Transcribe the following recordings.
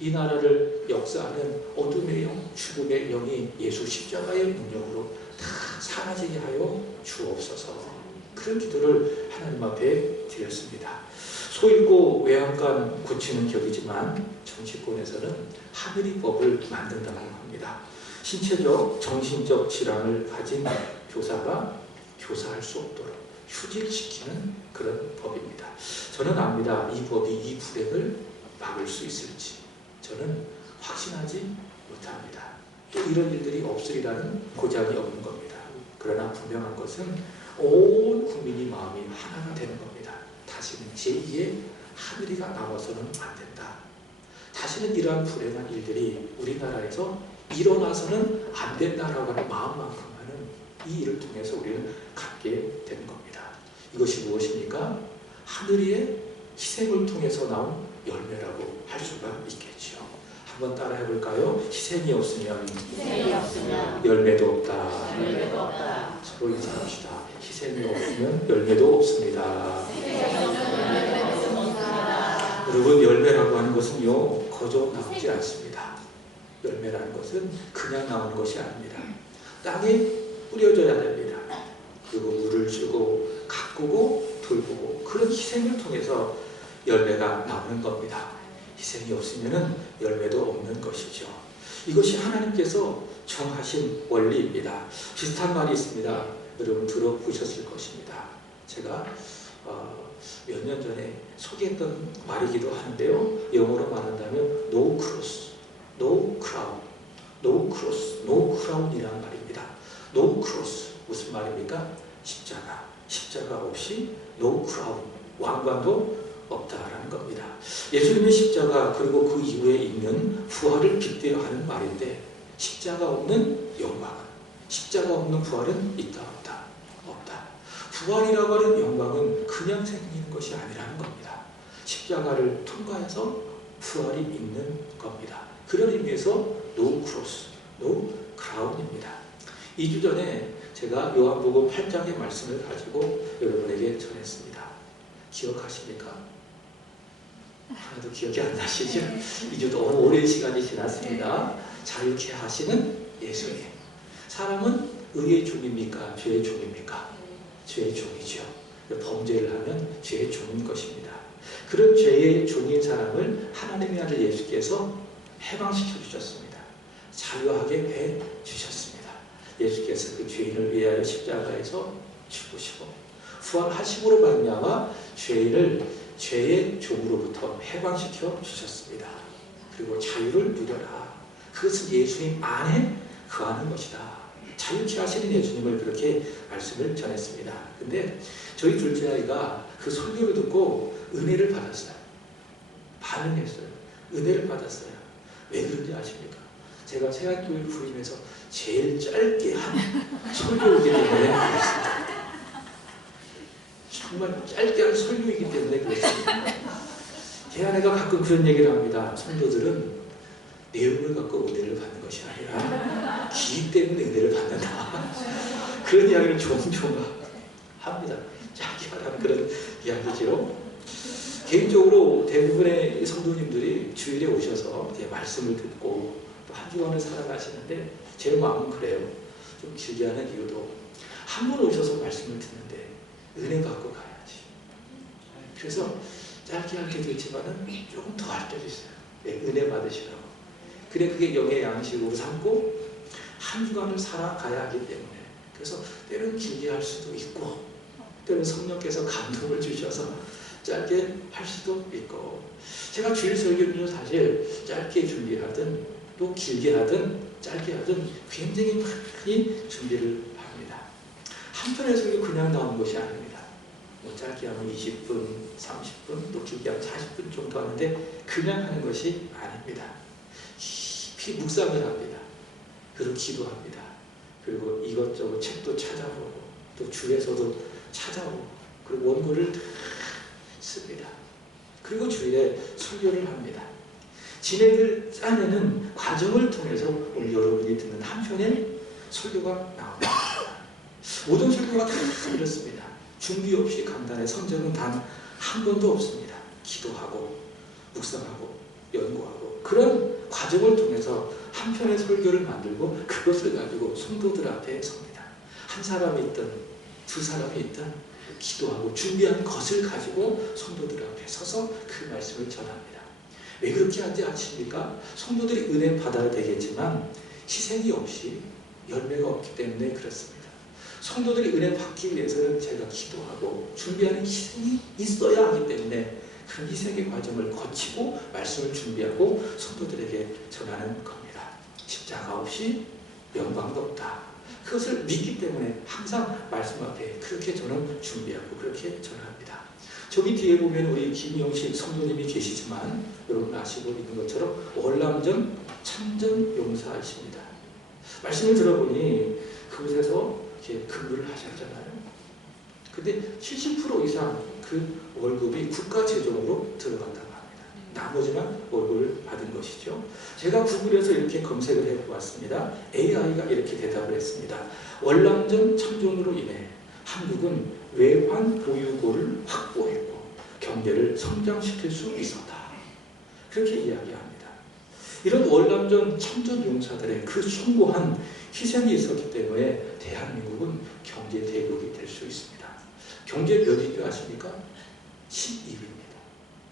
이 나라를 역사하는 어둠의 영, 죽음의 영이 예수 십자가의 능력으로 다 사라지게 하여 주옵소서. 그런 기도를 하나님 앞에 드렸습니다. 소잃고 외양간 고치는 격이지만 정치권에서는 하늘이 법을 만든다고 합니다. 신체적, 정신적 질환을 가진 교사가 교사할 수 없도록 휴직시키는 그런 법입니다. 저는 압니다. 이 법이 이 불행을 막을 수 있을지 저는 확신하지 못합니다. 또 이런 일들이 없으리라는 보장이 없는 겁니다. 그러나 분명한 것은 온 국민이 마음이 하나가 되는 겁니다. 다시는 제2의 하늘이가 나와서는 안 된다. 다시는 이러한 불행한 일들이 우리나라에서 일어나서는 안 된다라고 하는 마음만큼만은 이 일을 통해서 우리는 갖게 되는 겁니다. 이것이 무엇입니까? 하늘이의 희생을 통해서 나온 열매라고 할 수가 있겠죠. 한번 따라 해볼까요? 희생이 없으면 열매도 없다. 서로 인사합시다. 희생이 없으면 열매도 없습니다. 여러분, 열매라고 하는 것은요, 거저 나오지 않습니다. 열매라는 것은 그냥 나오는 것이 아닙니다. 땅에 뿌려져야 됩니다. 그리고 물을 주고 가꾸고 돌보고 그런 희생을 통해서 열매가 나오는 겁니다. 희생이 없으면 열매도 없는 것이죠. 이것이 하나님께서 정하신 원리입니다. 비슷한 말이 있습니다. 여러분 들어보셨을 것입니다. 제가 몇 년 전에 소개했던 말이기도 하는데요. 영어로 말한다면 No cross, no crown, no cross, no crown이라는 말입니다. No cross 무슨 말입니까? 십자가, 십자가 없이 no crown, 왕관도 없다라는 겁니다. 예수님의 십자가 그리고 그 이후에 있는 부활을 빗대어 하는 말인데 십자가 없는 영광은, 십자가 없는 부활은 있다 없다? 없다. 부활이라고 하는 영광은 그냥 생기는 것이 아니라는 겁니다. 십자가를 통과해서 부활이 있는 겁니다. 그런 의미에서 no cross, no crown입니다. 2주 전에 제가 요한복음 8장의 말씀을 가지고 여러분에게 전했습니다. 기억하십니까? 하나도 기억이 안 나시죠? 2주 너무 오랜 시간이 지났습니다. 자유케 하시는 예수님. 사람은 의의 종입니까? 죄의 종입니까? 죄의 종이죠. 범죄를 하면 죄의 종인 것입니다. 그런 죄의 종인 사람을 하나님의 아들 예수께서 해방시켜 주셨습니다. 자유하게 해 주셨습니다. 예수께서 그 죄인을 위하여 십자가에서 죽으시고 부활하심으로 말미암아 죄인을 죄의 종으로부터 해방시켜 주셨습니다. 그리고 자유를 누려라. 그것은 예수님 안에 거하는 것이다. 자유케 하시는 예수님을 그렇게 말씀을 전했습니다. 근데 저희 둘째 아이가 그 설교를 듣고 은혜를 받았어요. 반응했어요. 은혜를 받았어요. 왜 그런지 아십니까? 제가 새학교를 부임해서 제일 짧게 한 설교이기 때문에 정말 짧게 한 설교이기 때문에 그렇습니다. 제 아내가 가끔 그런 얘기를 합니다. 성도들은 내용을 갖고 은혜를 받는 것이 아니라 기익 때문에 은혜를 받는다. 그런 이야기를 종종 합니다. 짧게 하라는 그런 이야기죠. 개인적으로 대부분의 성도님들이 주일에 오셔서 제 말씀을 듣고 또 한 주간을 살아가시는데 제 마음은 그래요. 좀 길게 하는 이유도 한 번 오셔서 말씀을 듣는데 은혜 갖고 가야지. 그래서 짧게 할게 되지만은 조금 더 할 때도 있어요. 네, 은혜 받으시라고. 그래 그게 영의 양식으로 삼고 한 주간을 살아가야 하기 때문에 그래서 때로는 길게 할 수도 있고 때로는 성령께서 감동을 주셔서 짧게 할 수도 있고 제가 주일 설교는요 사실 짧게 준비하든 또 길게 하든 짧게 하든 굉장히 많이 준비를 합니다. 한 편의 설교 그냥 나온 것이 아닙니다. 뭐 짧게 하면 20분, 30분 또 길게 하면 40분 정도 하는데 그냥 하는 것이 아닙니다. 깊이 묵상을 합니다. 그리고 기도합니다. 그리고 이것저것 책도 찾아보고 또 주에서도 찾아오고 그리고 원고를 씁니다. 그리고 주일에 설교를 합니다. 진행을 짜내는 과정을 통해서 오늘 여러분이 듣는 한 편의 설교가 나옵니다. 모든 설교가 다 이렇습니다. 준비 없이 강단에 선 적은 단 한 번도 없습니다. 기도하고 묵상하고 연구하고 그런 과정을 통해서 한 편의 설교를 만들고 그것을 가지고 성도들 앞에 섭니다. 한 사람이 있든 두 사람이 있든 기도하고 준비한 것을 가지고 성도들 앞에 서서 그 말씀을 전합니다. 왜 그렇게 하지 않습니까? 성도들이 은혜 받아야 되겠지만 희생이 없이 열매가 없기 때문에 그렇습니다. 성도들이 은혜 받기 위해서는 제가 기도하고 준비하는 희생이 있어야 하기 때문에 그런 희생의 과정을 거치고 말씀을 준비하고 성도들에게 전하는 겁니다. 십자가 없이 영광도 없다. 그것을 믿기 때문에 항상 말씀 앞에 그렇게 저는 준비하고 그렇게 전합니다. 저기 뒤에 보면 우리 김영식 성도님이 계시지만 여러분 아시고 있는 것처럼 월남전 참전용사이십니다. 말씀을 들어보니 그곳에서 이렇게 근무를 하셨잖아요. 근데 70% 이상 그 월급이 국가 재정으로 들어간다고 합니다. 나머지만 월급을 받은 것이죠. 제가 구글에서 이렇게 검색을 해보았습니다. AI가 이렇게 대답을 했습니다. 월남전 참전으로 인해 한국은 외환 보유고를 확보했고 경제를 성장시킬 수 있었다. 그렇게 이야기합니다. 이런 월남전 참전 용사들의 그 숭고한 희생이 있었기 때문에 대한민국은 경제 대국이 될 수 있습니다. 경제 몇 위인지 아십니까? 12위입니다.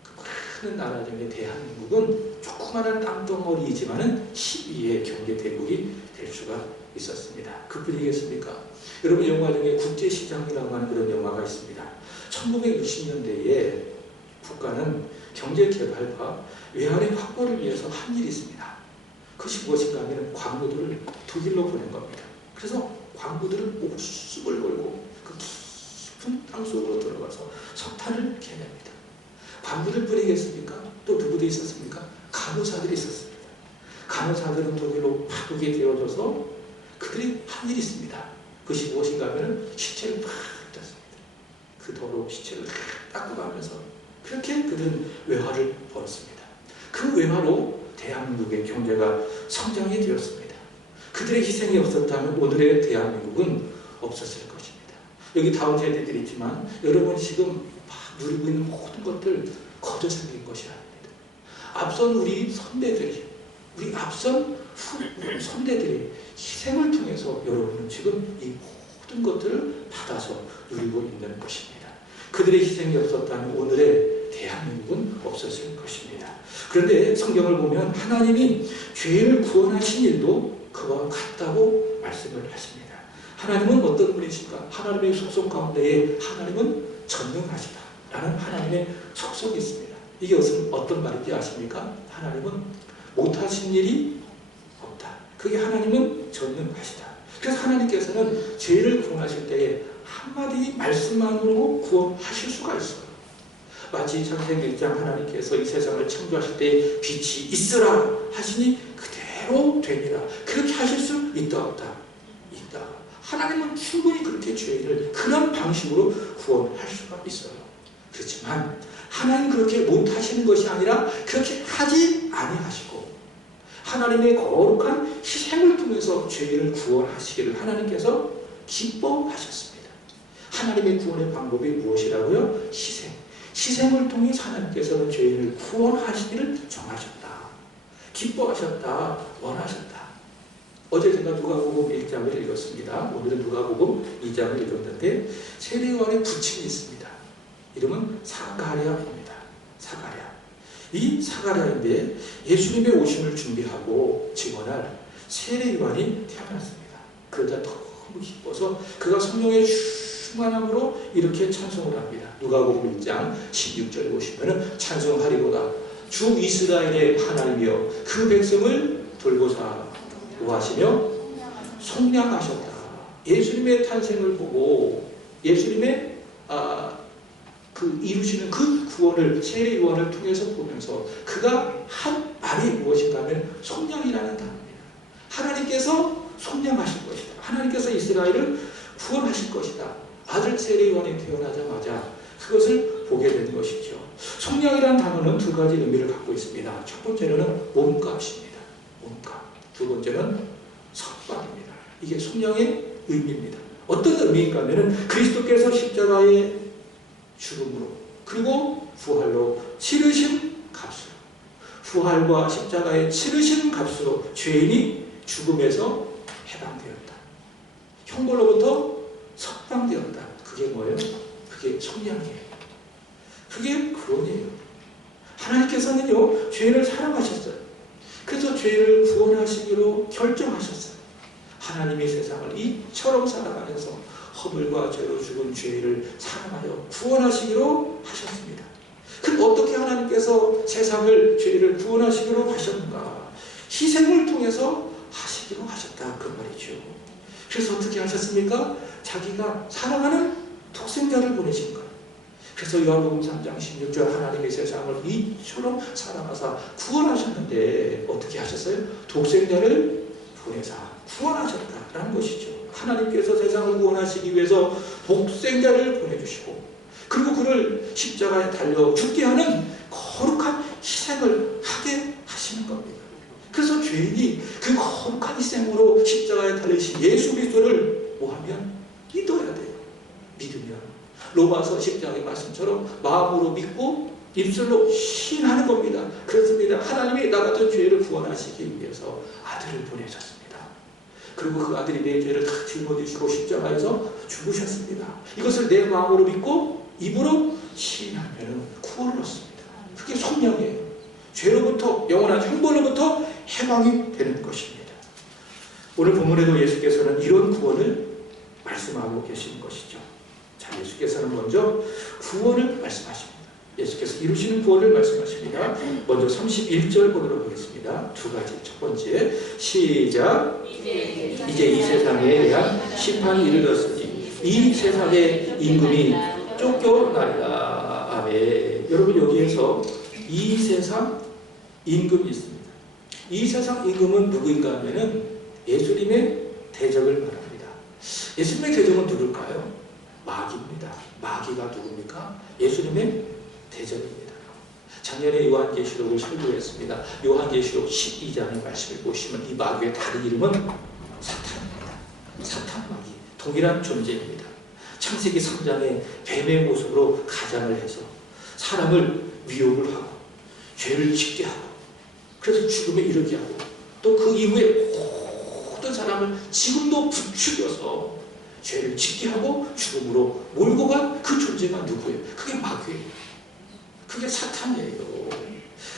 그 큰 나라 중에 대한민국은 조그마한 땅덩어리이지만은 12위의 경제 대국이 될 수가 있었습니다. 그뿐이겠습니까? 여러분 영화 중에 국제시장이라고 하는 그런 영화가 있습니다. 1960년대에 국가는 경제개발과 외환의 확보를 위해서 한 일이 있습니다. 그것이 무엇인가 하면 광부들을 독일로 보낸 겁니다. 그래서 광부들은 목숨을 걸고 그 깊은 땅속으로 들어가서 석탄을 캐냅니다. 광부들 뿐이겠습니까? 또 누구도 있었습니까? 간호사들이 있었습니다. 간호사들은 독일로 파독이 되어져서 그들이 한 일이 있습니다. 그것이 무엇인가 하면 시체를 팍 떴습니다. 그 도로 시체를 닦고 가면서 그렇게 그들은 외화를 벌었습니다. 그 외화로 대한민국의 경제가 성장이 되었습니다. 그들의 희생이 없었다면 오늘의 대한민국은 없었을 것입니다. 여기 다음 세대들이 있지만 여러분이 지금 누리고 있는 모든 것들 거저 생긴 것이 아닙니다. 앞선 우리 선배들이 우리 앞선 선배들이 희생을 통해서 여러분은 지금 이 모든 것들을 받아서 누리고 있는 것입니다. 그들의 희생이 없었다면 오늘의 대한민국은 없었을 것입니다. 그런데 성경을 보면 하나님이 죄인을 구원하신 일도 그와 같다고 말씀을 하십니다. 하나님은 어떤 분이신가? 하나님의 속성 가운데에 하나님은 전능하시다 라는 하나님의 속성이 있습니다. 이게 어떤 말인지 아십니까? 하나님은 못하신 일이 없다. 그게 하나님은 전능하시다. 그래서 하나님께서는 죄를 구원하실 때에 한마디 말씀만으로 구원하실 수가 있어요. 마치 창세기 1장 하나님께서 이 세상을 창조하실 때 빛이 있으라 하시니 그대로 되니라. 그렇게 하실 수 있다 없다? 있다. 하나님은 충분히 그렇게 죄인을 그런 방식으로 구원할 수가 있어요. 그렇지만 하나님 그렇게 못하시는 것이 아니라 그렇게 하지 아니하시고 하나님의 거룩한 희생을 통해서 죄인을 구원하시기를 하나님께서 기뻐하셨습니다. 하나님의 구원의 방법이 무엇이라고요? 희생. 희생을 통해 하나님께서는 죄인을 구원하시기를 정하셨다. 기뻐하셨다. 원하셨다. 어제 제가 누가복음 1장을 읽었습니다. 오늘은 누가복음 2장을 읽었는데 세례요한의 부친이 있습니다. 이름은 사가랴입니다. 사가랴. 이 사가랴인데 예수님의 오심을 준비하고 증언할 세례요한이 태어났습니다. 그러자 너무 기뻐서 그가 성령의 충만함으로 이렇게 찬송을 합니다. 누가복음 1장 16절에 보시면 찬송하리로다. 주 이스라엘의 하나님이여 그 백성을 돌보사 하시며 속량하셨다. 예수님의 탄생을 보고 예수님의 이루시는 그 구원을 세례 요한을 통해서 보면서 그가 한 말이 무엇인가 하면 속량이라는 단어입니다. 하나님께서 속량하실 것이다. 하나님께서 이스라엘을 구원하실 것이다. 아들 세례 요한이 태어나자마자 그것을 보게 된 것이죠. 속량이라는 단어는 두 가지 의미를 갖고 있습니다. 첫 번째는 몸값입니다. 몸값. 두 번째는 석방입니다. 이게 속량의 의미입니다. 어떤 의미인가 하면 그리스도께서 십자가의 죽음으로 그리고 부활로 치르신 값으로 부활과 십자가의 치르신 값으로 죄인이 죽음에서 해방되었다. 형벌로부터 석방되었다. 그게 뭐예요? 그게 성령이에요. 그게 구원이에요. 하나님께서는요, 죄인을 사랑하셨어요. 그래서 죄인을 구원하시기로 결정하셨어요. 하나님이 세상을 이처럼 사랑하셔서 허물과 죄로 죽은 죄인을 사랑하여 구원하시기로 하셨습니다. 그럼 어떻게 하나님께서 세상을, 죄인을 구원하시기로 하셨는가? 희생을 통해서 하시기로 하셨다, 그 말이죠. 그래서 어떻게 하셨습니까? 자기가 사랑하는 독생자를 보내신 거예요. 그래서 요한복음 3장 16절 하나님의 세상을 이처럼 사랑하사 구원하셨는데 어떻게 하셨어요? 독생자를 보내사 구원하셨다라는 것이죠. 하나님께서 세상을 구원하시기 위해서 독생자를 보내주시고, 그리고 그를 십자가에 달려 죽게 하는 거룩한 희생을 하게 하시는 겁니다. 그래서 죄인이 그 거룩한 희생으로 십자가에 달리신 예수 그리스도를 뭐하면? 믿어야 돼요. 믿으면 로마서 10장의 말씀처럼 마음으로 믿고 입술로 시인하는 겁니다. 그렇습니다. 하나님이 나 같은 죄를 구원하시기 위해서 아들을 보내셨습니다. 그리고 그 아들이 내 죄를 다 짊어지시고 십자가에서 죽으셨습니다. 이것을 내 마음으로 믿고 입으로 시인하면 구원을 얻습니다. 그게 성령이에요. 죄로부터, 영원한 형벌로부터 해방이 되는 것입니다. 오늘 본문에도 예수께서는 이런 구원을 말씀하고 계시는 것이죠. 자, 예수께서는 먼저 구원을 말씀하십니다. 예수께서 이루시는 구원을 말씀하십니다. 먼저 31절 보도록 하겠습니다. 두 가지. 첫 번째, 시작. 이제 이 세상에 대한 심판이 이르렀으니 이 세상의 임금이 쫓겨나리라. 아멘. 여러분, 여기에서 이 세상 임금이 있습니다. 이 세상 임금은 누구인가 하면은 예수님의 대적을 말합니다. 예수님의 대적은 누굴까요? 마귀입니다. 마귀가 누굽니까? 예수님의 대적입니다. 작년에 요한계시록을 설교했습니다. 요한계시록 12장의 말씀을 보시면 이 마귀의 다른 이름은 사탄입니다. 사탄 마귀, 동일한 존재입니다. 창세기 3장에 뱀의 모습으로 가장을 해서 사람을 미혹을 하고 죄를 짓게 하고 그래서 죽음에 이르게 하고 또 그 이후에 모든 사람을 지금도 부추겨서 죄를 짓게 하고 죽음으로 몰고 간 그 존재가 누구예요? 그게 마귀예요. 그게 사탄이에요.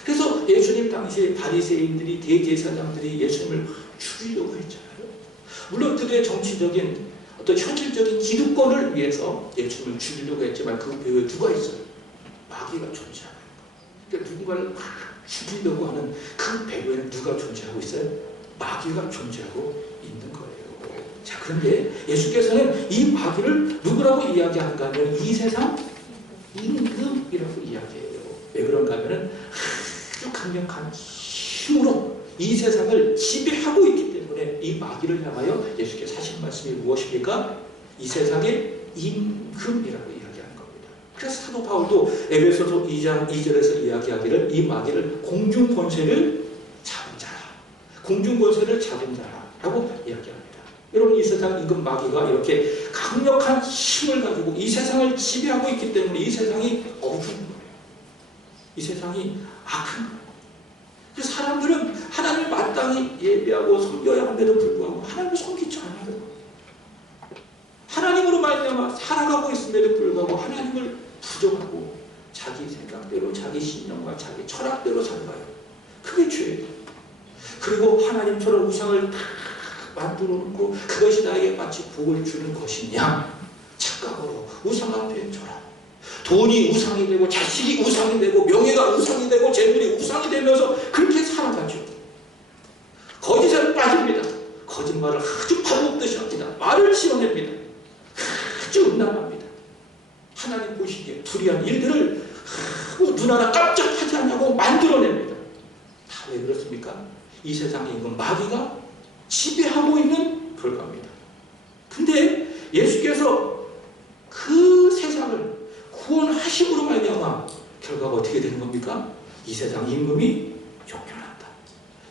그래서 예수님 당시에 바리새인들이, 대제사장들이 예수님을 죽이려고 했잖아요. 물론 그들의 정치적인 어떤 현실적인 기득권을 위해서 예수님을 죽이려고 했지만 그 배후에 누가 있어요? 마귀가 존재하는 거예요. 그러니까 누군가를 죽이려고 하는 그 배후에는 누가 존재하고 있어요? 마귀가 존재하고 있는 거예요. 자, 그런데 예수께서는 이 마귀를 누구라고 이야기하는가 하면 이 세상 임금이라고 이야기해요. 왜 그런가 하면 아주 강력한 힘으로 이 세상을 지배하고 있기 때문에 이 마귀를 향하여 예수께서 하신 말씀이 무엇입니까? 이 세상의 임금이라고 이야기하는 겁니다. 그래서 사도 바울도 에베소서 2장 2절에서 이야기하기를 이 마귀를 공중 권세를 잡은 자라, 공중 권세를 잡은 자라라고 이야기합니다. 여러분, 이 세상 임금 마귀가 이렇게 강력한 힘을 가지고 이 세상을 지배하고 있기 때문에 이 세상이 어두운 거예요. 이 세상이 악한 거예요. 그래서 사람들은 하나님을 마땅히 예배하고 섬겨야 함에도 불구하고 하나님을 섬기지 않아요. 하나님으로 말미암아 살아가고 있음에도 불구하고 하나님을 부정하고 자기 생각대로, 자기 신념과 자기 철학대로 살아가요. 그게 죄예요. 그리고 하나님처럼 우상을 다 만들어 놓고 그것이 나에게 마치 복을 주는 것이냐? 착각으로 우상 앞에 절하. 돈이 우상이 되고 자식이 우상이 되고 명예가 우상이 되고 재물이 우상이 되면서 그렇게 살아가죠. 거짓에 빠집니다. 거짓말을 아주 파묻듯이 합니다. 말을 지어냅니다. 아주 음란합니다. 하나님 보시기에 불의한 일들을 눈 하나 깜짝하지 않냐고 만들어냅니다. 다 왜 그렇습니까? 이 세상에 있는 마귀가 지배하고 있는 결과입니다. 근데 예수께서 그 세상을 구원하심으로 말미암아 결과가 어떻게 되는 겁니까? 이 세상 임금이 쫓겨난다.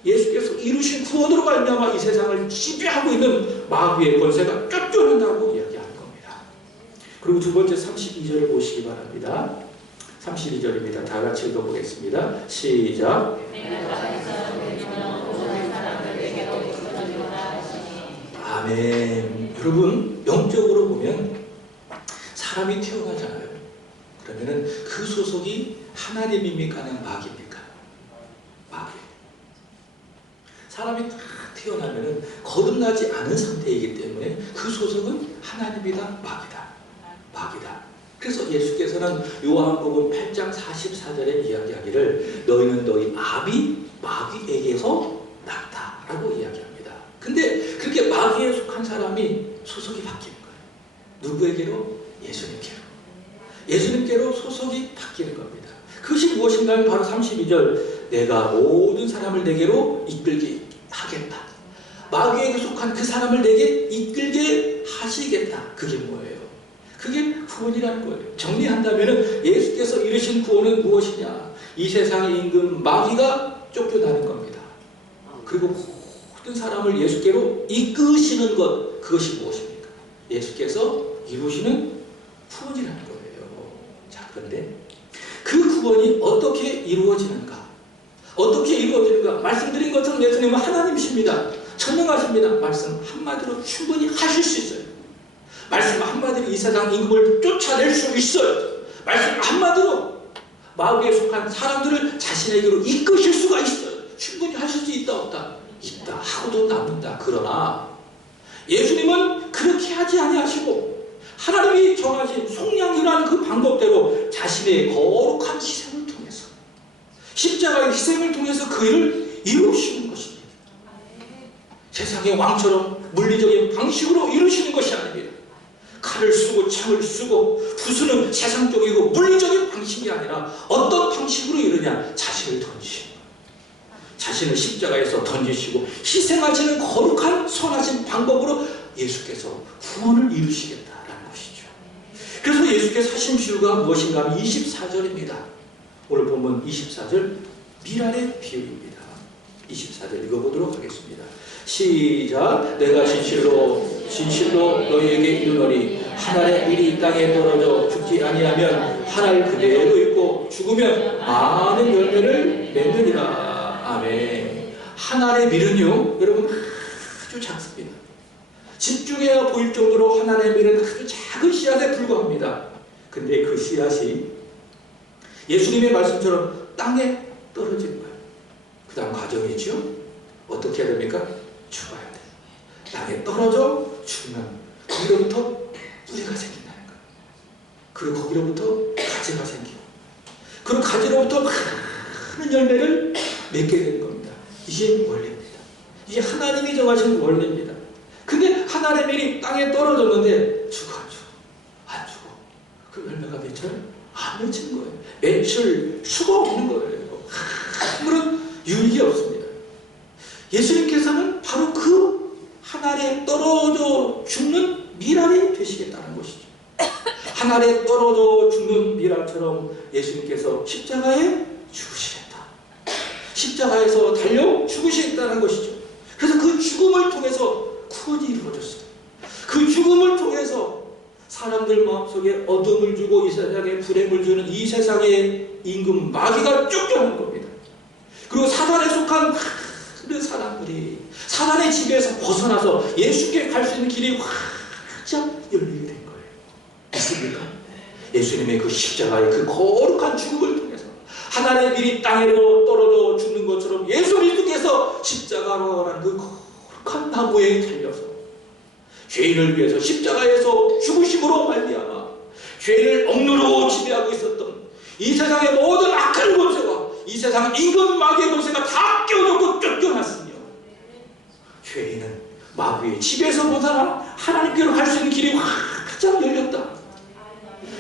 예수께서 이루신 구원으로 말미암아 이 세상을 지배하고 있는 마귀의 권세가 쫓겨난다고 이야기하는 겁니다. 그리고 두 번째 32절을 보시기 바랍니다. 32절입니다. 다 같이 읽어보겠습니다. 시작. 아멘. 여러분, 영적으로 보면 사람이 태어나잖아요. 그러면은 그 소속이 하나님입니까? 아니면 마귀입니까? 마귀. 사람이 딱 태어나면은 거듭나지 않은 상태이기 때문에 그 소속은 하나님이다, 마귀다. 마귀다. 그래서 예수께서는 요한복음 8장 44절에 이야기하기를 너희는 너희 아비 마귀에게서 났다라고 이야기합니다. 근데 그렇게 마귀에 속한 사람이 소속이 바뀌는 거예요. 누구에게로? 예수님께로. 예수님께로 소속이 바뀌는 겁니다. 그것이 무엇인가 하면 바로 32절 내가 모든 사람을 내게로 이끌게 하겠다. 마귀에게 속한 그 사람을 내게 이끌게 하시겠다. 그게 뭐예요? 그게 구원이라는 거예요. 정리한다면 예수께서 이루신 구원은 무엇이냐? 이 세상의 임금 마귀가 쫓겨나는 겁니다. 그리고 모든 사람을 예수께로 이끄시는 것, 그것이 무엇입니까? 예수께서 이루시는 구원이라는 거예요. 자, 그런데 그 구원이 어떻게 이루어지는가? 어떻게 이루어지는가? 말씀드린 것처럼 예수님은 하나님이십니다. 전능하십니다. 말씀 한마디로 충분히 하실 수 있어요. 말씀 한마디로 이 세상 임금을 쫓아낼 수 있어요. 말씀 한마디로 마귀에 속한 사람들을 자신에게로 이끄실 수가 있어요. 충분히 하실 수 있다 없다? 있다. 하고도 남는다. 그러나 예수님은 그렇게 하지 아니하시고 하나님이 정하신 속량이라는 그 방법대로 자신의 거룩한 희생을 통해서 십자가의 희생을 통해서 그 일을 이루시는 것입니다. 세상의 왕처럼 물리적인 방식으로 이루시는 것이 아닙니다. 칼을 쓰고 창을 쓰고 부수는 세상적이고 물리적인 방식이 아니라 어떤 방식으로 이루냐? 자신을 던지시는 거예요. 자신을 십자가에서 던지시고 희생하시는 거룩한 선하신 방법으로 예수께서 구원을 이루시겠다라는 것이죠. 그래서 예수께서 하신 비유가 무엇인가 하면 24절입니다. 오늘 보면 24절 미랄의 비유입니다. 24절 읽어보도록 하겠습니다. 시작. 내가 진실로 너희에게 이르노니 한 알의 밀이 이 땅에 떨어져 죽지 아니하면 한 알 그대로 있고 죽으면 많은 열매를 맺느니라. 아멘. 한 알의 밀은요, 여러분 아주 작습니다. 집중해야 보일 정도로 한 알의 밀은 아주 작은 씨앗에 불과합니다. 근데 그 씨앗이 예수님의 말씀처럼 땅에 떨어지는 거예요. 그 다음 과정이죠. 어떻게 해야 됩니까? 죽어야 돼. 땅에 떨어져 죽으면 거기로부터 뿌리가 생긴다는 거예요. 그리고 거기로부터 가지가 생기고 그리고 가지로부터 많은 열매를 맺게 되는 겁니다. 이게 원리입니다. 이게 하나님이 정하신 원리입니다. 근데 하나의 밀이 땅에 떨어졌는데 죽어 안 죽어? 안 죽어. 그 열매가 맺혀요? 안 맺힌 거예요. 맺힐 수가 없는 거예요. 아무런 유익이 없습니다. 예수님께서는 바로 그 하늘에 떨어져 죽는 미랄이 되시겠다는 것이죠. 하늘에 떨어져 죽는 미랄처럼 예수님께서 십자가에 죽으시겠다. 십자가에서 달려 죽으시겠다는 것이죠. 그래서 그 죽음을 통해서 구원이 이루어졌어요. 그 죽음을 통해서 사람들 마음속에 어둠을 주고 이 세상에 불행을 주는 이 세상의 임금 마귀가 쫓겨난 겁니다. 그리고 사단에 속한 많은 사람들이 사단의 지배에서 벗어나서 예수께 갈 수 있는 길이 활짝 열리게 된 거예요. 믿습니까? 예수님의 그 십자가의 그 거룩한 죽음을 통해서 하나님의 밀이 땅에로 떨어져 죽는 것처럼 예수 그리스도께서 십자가라는 그 거룩한 나무에 달려서 죄인을 위해서 십자가에서 죽으심으로 말미암아 죄를 억누르고 지배하고 있었던 이 세상의 모든 악한 권세와 이 세상 임금 마귀의 권세가 다 깨어졌고 쫓겨났으며 죄인은 마귀의 지배에서 벗어나 하나님께로 갈 수 있는 길이 활짝 열렸다.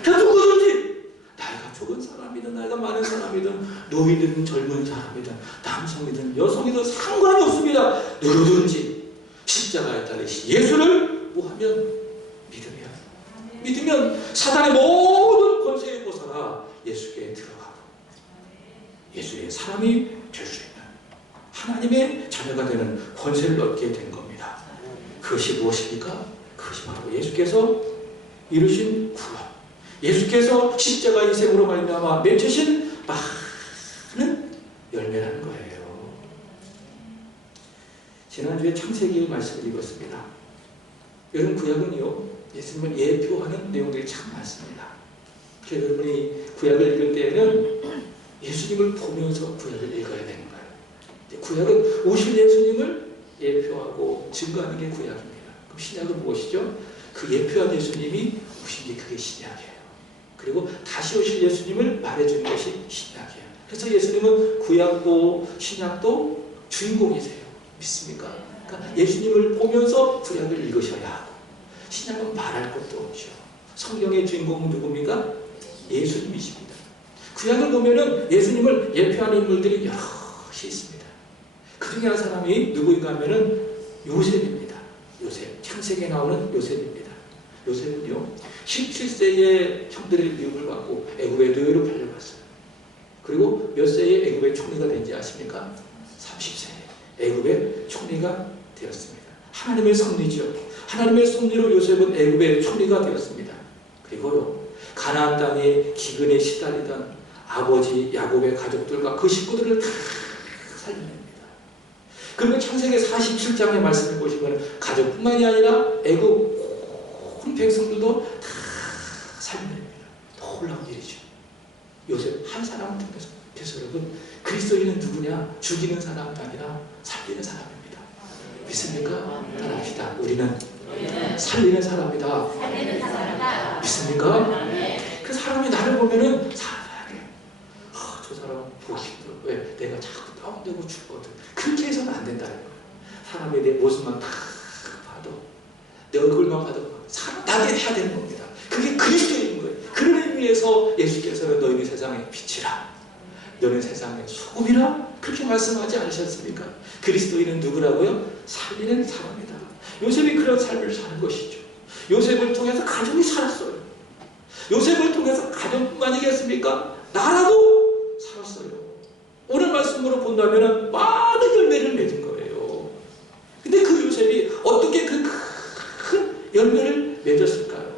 그래서 누구든지 나이가 적은 사람이든 나이가 많은 사람이든 노인이든 젊은 사람이든 남성이든 여성이든 상관이 없습니다. 누구든지 십자가에 달리신 예수를 뭐하면 믿으면 사단의 모든 권세에 벗어나 예수께 들어가고 예수의 사람이 될 수 있는 하나님의 자녀가 되는 권세를 얻게 된 겁니다. 그것이 무엇입니까? 그것이 바로 예수께서 이루신 구원, 예수께서 십자가 희생으로 말미암아 맺으신 많은 열매라는 거예요. 지난주에 창세기 말씀을 읽었습니다. 여러분 구약은요 예수님을 예표하는 내용들이 참 많습니다. 그래서 여러분이 구약을 읽을 때에는 예수님을 보면서 구약을 읽어야 되는 거예요. 구약은 오실 예수님을 예표하고 증거하는 게 구약입니다. 그럼 신약은 무엇이죠? 그 예표한 예수님이 오신 게 그게 신약이에요. 그리고 다시 오실 예수님을 말해주는 것이 신약이에요. 그래서 예수님은 구약도 신약도 주인공이세요. 믿습니까? 그러니까 예수님을 보면서 구약을 읽으셔야 하고 신약은 말할 것도 없죠. 성경의 주인공은 누굽니까? 예수님이십니다. 구약을 보면은 예수님을 예표하는 인물들이 여럿이 있습니다. 그 중에 한 사람이 누구인가 하면은 요셉입니다. 요셉. 창세기에 나오는 요셉입니다. 요셉은요 17세에 형들의 미움을 받고 애굽의 노예로 팔려갔어요. 그리고 몇 세에 애굽의 총리가 된지 아십니까? 30세에 애굽의 총리가 되었습니다. 하나님의 섭리죠. 하나님의 섭리로 요셉은 애굽의 총리가 되었습니다. 그리고요 가나안 땅에 기근에 시달리던 아버지 야곱의 가족들과 그 식구들을 다 살려냅니다. 그리고 창세기 47장의 말씀을 보시면 가족뿐만이 아니라 애굽 온 백성들도 다 살려냅니다. 놀라운 일이죠. 요셉 한 사람을 통해서. 그래서 여러분 그리스도인은 누구냐? 죽이는 사람이 아니라 살리는 사람입니다. 믿습니까? 따라합시다. 우리는 살리는 사람이다. 믿습니까? 그 사람이 나를 보면은 살아야 저 사람은 보기 힘들어. 왜? 내가 자꾸 다운되고 죽거든. 그렇게 해서는 안 된다는 거예요. 사람이 내 모습만 다 봐도 내 얼굴만 봐도 살아나게 해야 되는 겁니다. 그게 그리스도인 거예요. 그런 의미에서 예수께서는 너희는 세상의 빛이라 너는 세상의 소금이라 그렇게 말씀하지 않으셨습니까? 그리스도인은 누구라고요? 살리는 사람이다. 요셉이 그런 삶을 사는 것이죠. 요셉을 통해서 가정이 살았어요. 요셉을 통해서 가정뿐만이겠습니까? 나라도 살았어요. 오늘 말씀으로 본다면 많은 열매를 맺은 거예요. 근데 그 요셉이 어떻게 그 큰 열매를 맺었을까요?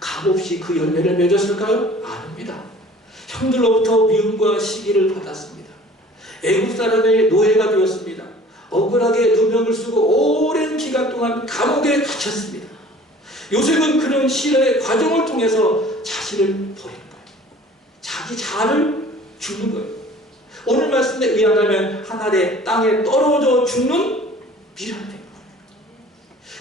값없이 그 열매를 맺었을까요? 아닙니다. 형들로부터 미움과 시기를 받았습니다. 애국 사람의 노예가 되었습니다. 억울하게 누명을 쓰고 오랜 기간 동안 감옥에 갇혔습니다. 요셉은 그런 시련의 과정을 통해서 자신을 버리는 거예요. 자기 자아를 죽는 거예요. 오늘 말씀에 의하면 하늘의 땅에 떨어져 죽는 미련이 된 거예요.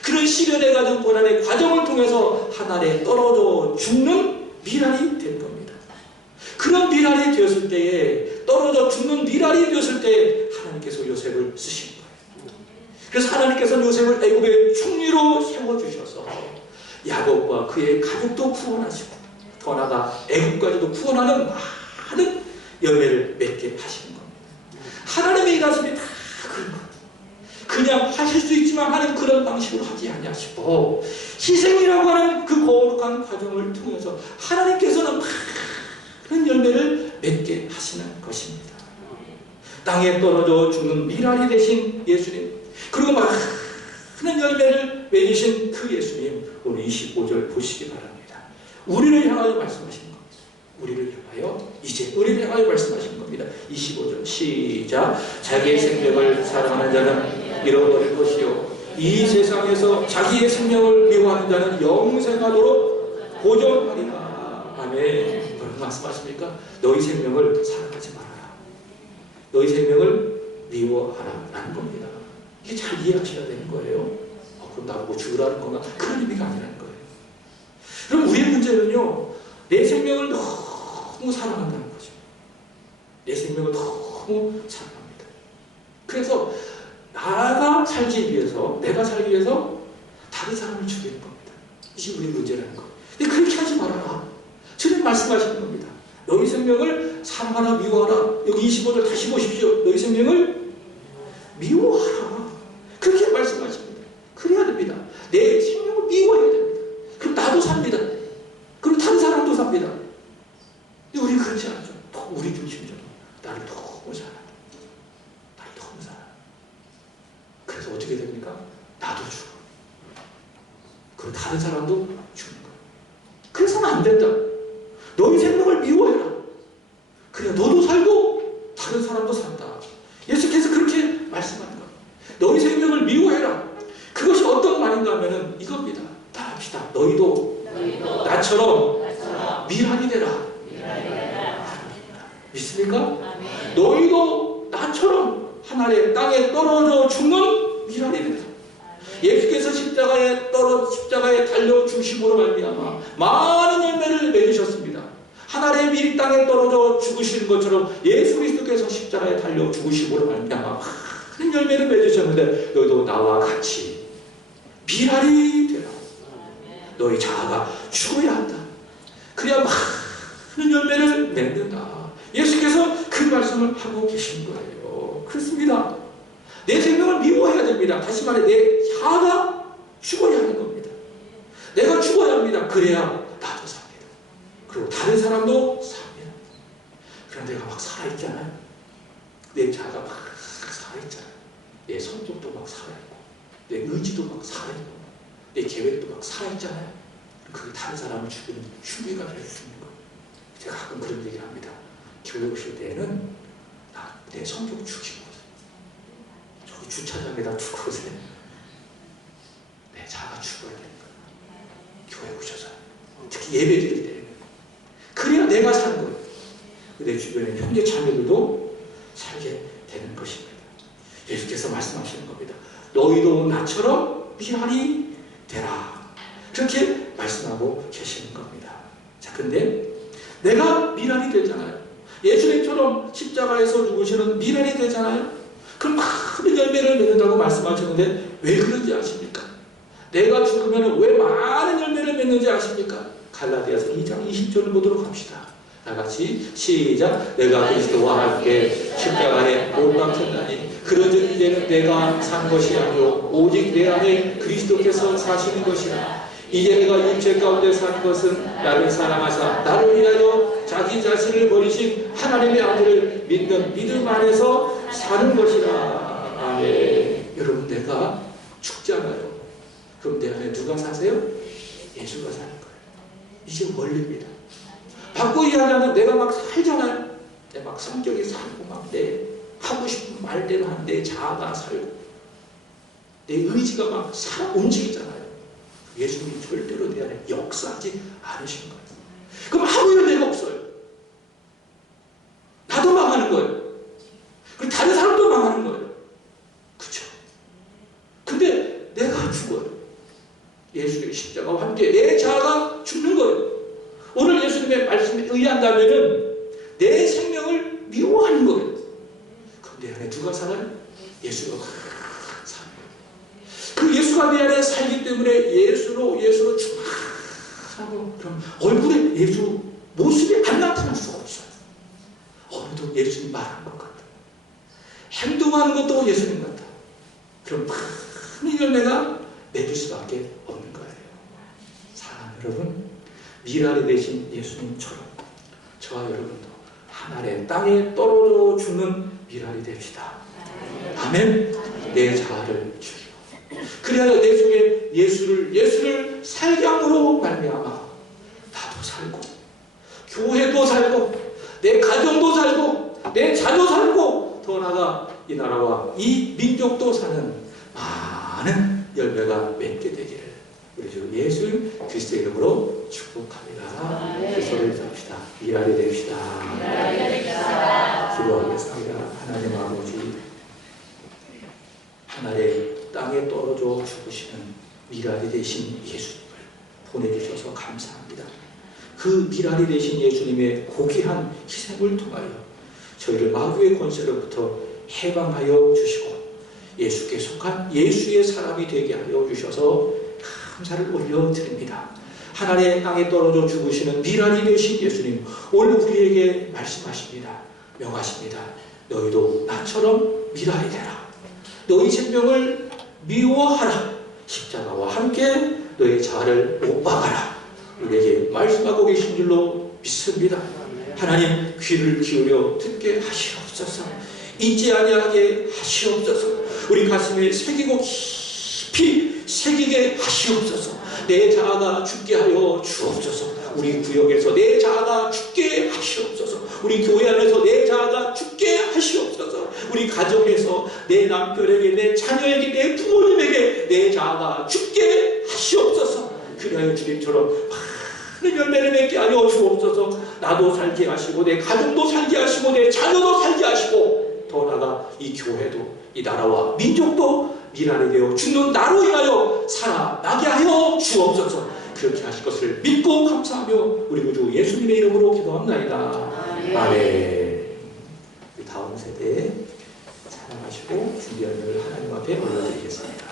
그런 시련의 과정, 고난의 과정을 통해서 하늘에 떨어져 죽는 미랄이 된 겁니다. 그런 미랄이 되었을 때에 떨어져 죽는 미랄이 되었을 때 하나님께서 요셉을 쓰신 거예요. 그래서 하나님께서 요셉을 애굽의 총리로 세워주셔서 야곱과 그의 가족도 구원하시고 더 나아가 애굽까지도 구원하는 많은 열매를 맺게 하시는 겁니다. 하나님의 일하심이 다 그런 거예요. 그냥 하실 수 있지만 하나님 그런 방식으로 하지 않으시고 희생이라고 하는 그 거룩한 과정을 통해서 하나님께서는 많은 열매를 맺게 하시는 것입니다. 땅에 떨어져 죽는 미랄이 되신 예수님, 그리고 많은 열매를 맺으신 그 예수님, 오늘 25절 보시기 바랍니다. 우리를 향하여 말씀하시는 겁니다. 우리를 향하여, 이제 우리를 향하여 말씀하시는 겁니다. 25절 시작. 자기의 생명을 사랑하는 자는 잃어버릴 것이요 이 세상에서 자기의 생명을 미워하는 자는 영생하도록 보존하리라. 아멘. 뭐라고 말씀하십니까? 너희 생명을 사랑하지 말아라. 너희 생명을 미워하라 라는 겁니다. 이게 잘 이해하셔야 되는 거예요. 그럼 나보고 죽으라는 건가? 그런 의미가 아니라는 거예요. 그럼 우리의 문제는요, 내 생명을 너무 사랑한다는 거죠. 내 생명을 너무 사랑합니다. 그래서 나가 살기 위해서, 내가 살기 위해서 다른 사람을 죽이는 겁니다. 이게 우리의 문제라는 거예요. 근데 그렇게 하지 말아라. 주님 말씀하시는 겁니다. 너희 생명을 사랑하라, 미워하라. 여기 25절 다시 보십시오. 너희 생명을 미워하라. 그렇게 말씀하십니다. 그래야 됩니다. 내 생명을 미워해야 됩니다. 그럼 나도 삽니다. 그럼 다른 사람도 삽니다. 근데 우리 그렇지 않죠. 우리 중심적으로 나를 너무 사랑해. 나를 너무 사랑해. 그래서 어떻게 됩니까? 나도 죽어. 그리고 다른 사람도 죽는 거예요. 그래서는 안 된다. 너희 생명을 미워해라. 그래 너도 살고 다른 사람도 산다. 예수께서 그렇게 말씀하는 거예요. 너희 생명을 미워해라. 그것이 어떤 말인가 하면은 이겁니다. 따라합시다. 너희도 나처럼 미랄이 되라. 믿습니까? 너희도 나처럼 하늘의 땅에 떨어져 죽는 미랄이 되라. 예수께서 십자가에 달려 죽으심으로 말미암아 많은 열매를 맺으셨습니다. 하늘의 밀 땅에 떨어져 죽으시는 것처럼 예수 그리스도께서 십자가에 달려 죽으심으로 말미암아 많은 열매를 맺으셨는데 너희도 나와 같이 미랄이 되라. 너희 자아가 죽어야 한다. 그래야 많은 열매를 맺는다. 예수께서 그 말씀을 하고 계신 거예요. 그렇습니다. 내 생명을 미워해야 됩니다. 다시 말해 내 자아가 죽어야 하는 겁니다. 내가 죽어야 합니다. 그래야 나도 삽니다. 그리고 다른 사람도 삽니다. 그런데 내가 막 살아있잖아요. 내 자아가 막 살아있잖아요. 내 성격도 막 살아있고 내 의지도 막 살아있고 내 계획도 막 살아있잖아요. 그게 다른 사람을 죽이는 흉기가 될 수 있는 거예요. 제가 가끔 그런 얘기를 합니다. 교회 오실 때에는 내 성격 죽이고 저기 주차장에다 두고 오세요. 내 자아가 죽어야 되는 거예요. 교회 오셔서 특히 예배 드릴 때는 그래야 내가 사는 거예요. 내 주변에 형제 자매들도 살게 되는 것입니다. 예수께서 말씀하시는 겁니다. 너희도 나처럼 미랄이 되라. 그렇게 말씀하고 계시는 겁니다. 자, 근데 내가 미랄이 되잖아요. 예수님처럼 십자가에서 죽으시는 미랄이 되잖아요. 그럼 많은 열매를 맺는다고 말씀하셨는데 왜 그런지 아십니까? 내가 죽으면 왜 많은 열매를 맺는지 아십니까? 갈라디아서 2장 20절을 보도록 합시다. 다같이 시작. 내가 그리스도와 함께 십자가에 못 박혔나니 그러즉 이제는 내가 산 것이 아니요 오직 내 안에 그리스도께서 사시는 것이라. 이제 내가 육체 가운데 사는 것은 나를 사랑하사 나를 위하여 자기 자신을 버리신 하나님의 아들을 믿는 믿음 안에서 사는 것이라. 아멘. 여러분 내가 죽잖아요. 그럼 내 안에 누가 사세요? 예수가 사는 거예요. 이게 원리입니다. 바꾸기 하자면 내가 막 살잖아요. 내 막 성격이 살고 막 내 하고 싶은 말대로 하는 내 자아가 살고 내 의지가 막 움직이잖아요. 예수님이 절대로 내 안에 역사하지 않으신 거예요. 그럼 아무 열매가 없어요. 나도 망하는 거예요. 그리고 다른 사람도 망하는 거예요. 그렇죠? 근데 내가 죽어요. 예수님의 십자가와 함께 내 자아가 죽는 거예요. 오늘 예수님의 말씀에 의한다면은 내 생명을 미워하는 거예요. 그럼 내 안에 누가 살아요? 예수가 살아요. 그 예수가 내 안에 살기 때문에 예수로 하고 그럼 얼굴에 예수 모습이 안 나타날 수가 없어요. 어느덧 예수님 말한 것 같아. 행동하는 것도 예수님 같아. 그럼 많은 열매가 맺을 수밖에 없는 거예요. 사랑하는 여러분, 미랄이 되신 예수님처럼 저와 여러분도 하늘의 땅에 떨어져 죽는 미랄이 됩시다. 아멘. 내 자아를 죽이고 그래야 내 속에 예수를 살게 함으로 말미암아 나도 살고 교회도 살고 내 가정도 살고 내 자녀도 살고 더 나아가 이 나라와 이 민족도 사는 많은 열매가 맺게 되기를 우리 주 예수 그리스도의 이름으로 축복합니다. 그 소리를 잡시다. 미랄이 됩시다. 기도하겠습니다. 하나님 아버지, 하늘의 땅에 떨어져 죽으시는 미랄이 되신 예수님을 보내주셔서 감사합니다. 그 미랄이 되신 예수님의 고귀한 희생을 통하여 저희를 마귀의 권세로부터 해방하여 주시고 예수께 속한 예수의 사람이 되게 하여 주셔서 감사를 올려드립니다. 하늘의 땅에 떨어져 죽으시는 미랄이 되신 예수님, 오늘 우리에게 말씀하십니다. 명하십니다. 너희도 나처럼 미랄이 되라. 너희 생명을 미워하라. 십자가와 함께 너희 자아를 못 박아라. 우리에게 말씀하고 계신 줄로 믿습니다. 하나님 귀를 기울여 듣게 하시옵소서. 잊지 아니하게 하시옵소서. 우리 가슴에 새기고 깊이 새기게 하시옵소서. 내 자아가 죽게 하여 주옵소서. 우리 구역에서 내 자아가 죽게 하시옵소서. 우리 교회 안에서 내 자아가 죽게 하시옵소서. 우리 가정에서 내 남편에게, 내 자녀에게, 내 부모님에게 내 자아가 죽게 하시옵소서. 그리하여 주님처럼 많은 열매를 맺게 하여 주옵소서. 나도 살게 하시고 내 가족도 살게 하시고 내 자녀도 살게 하시고 더 나아가 이 교회도 이 나라와 민족도 미란이 되어 죽는 나로 인하여 살아나게 하여 주옵소서. 그렇게 하실 것을 믿고 감사하며 우리 구주 예수님의 이름으로 기도합나이다. 아멘. 다음 세대에 찬양하시고 준비한 일을 하나님 앞에 올려드리겠습니다.